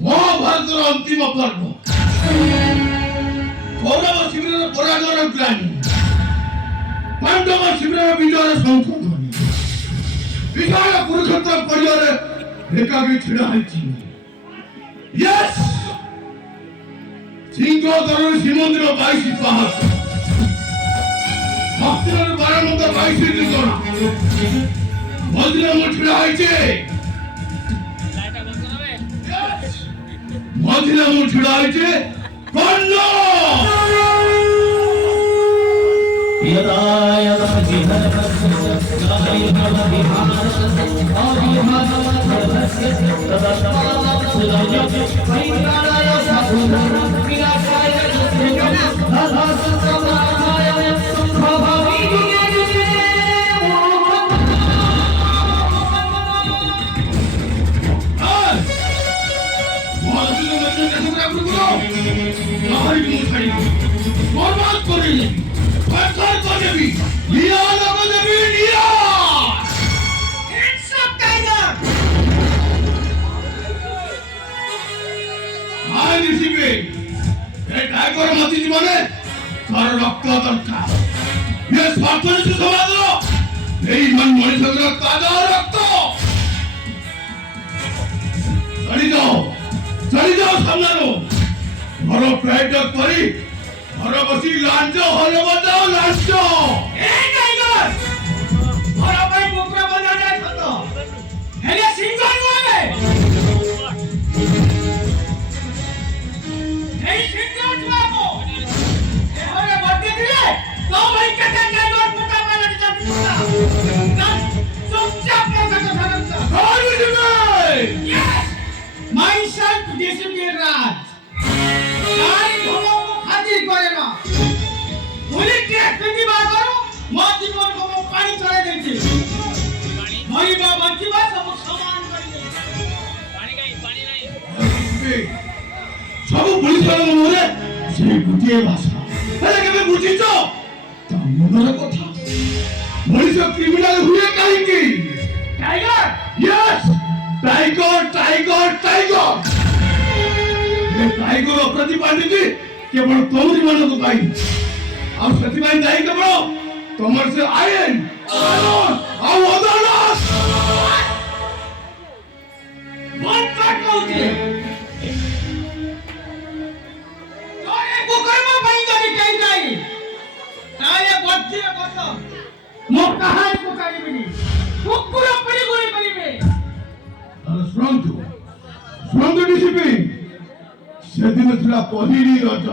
महाभारतर अंतिम पर्व कौरव शिविर पराजयर ग्लानी पांडव शिविर विजय संकल्पनी विशाल कुरुक्षेत्र परिवार एकाकी छिड़ा होइछि यस सिंहदर श्रीमंदिर 22 पाहाच भक्तर 12 मंदिर 22 दिगना मझिरे मु छिड़ा होइछि मझिरे मु छिड़ा होइछि कर्ण यदा यदा जिहरस्य गायः आदिमानवस्य तदा सुराजस्य वैराय साधुनाय विनाशाय तथास्तमाय सुखभावी बर्बाद করে নেবি সরকার করে নেবি লিয়া লাগা দেবি লিয়া হেডস আপ টাইগার হাই রিসিভে এই টাইগার মাতি জীবনে তার রক্ত দরকার ये स्वार्थन से समाज लो এই মান মনিষদের তাজা রক্ত চলি যাও সামনে ঘর প্রাইড করি ঘর বসি লাঞ্চ হলে বাজাও লাঞ্চ এই টাইগার ঘর পাই মুকরা বজা যায় সত হেলে সিংহ নবে এই সিংহ ছুয়াবো এহরে বর্তি দিলে তো ভাই কেটে টাইগার মোটা মারা দিতা না চুপচাপ বসে থাকুন ঘর দিবে ইয়েস myself discipline raj গাড়ি ধোলো হাজির করে না পুলিশ ট্রাফিক বার করো মত জীবন কো পানি চলে দিয়েছে মরি বা বাঁচিবা সব সমান করে পানি নাই সব পুলিশ বালা মরে সেই গুটিয়ে ভাষা আরে কেবে বুঝিছ তা মনের কথা মরিস ক্রিমিনাল হুয়ে কাহিকি tiger yes tiger tiger tiger ये टाइगर अपराधी पांडे केवल तोमरी मन को पाई अब सती भाई दाई केवल तोमर से आयन कानून और अदालत वन काट होते तो ये कुकर्म भाई जरी कही जाई ताले बच्चे बस मोर कहां को काढिबिनी कुकुर परी गोली परिबे Strong discipline. সেদিন ছিল পহিলি রজ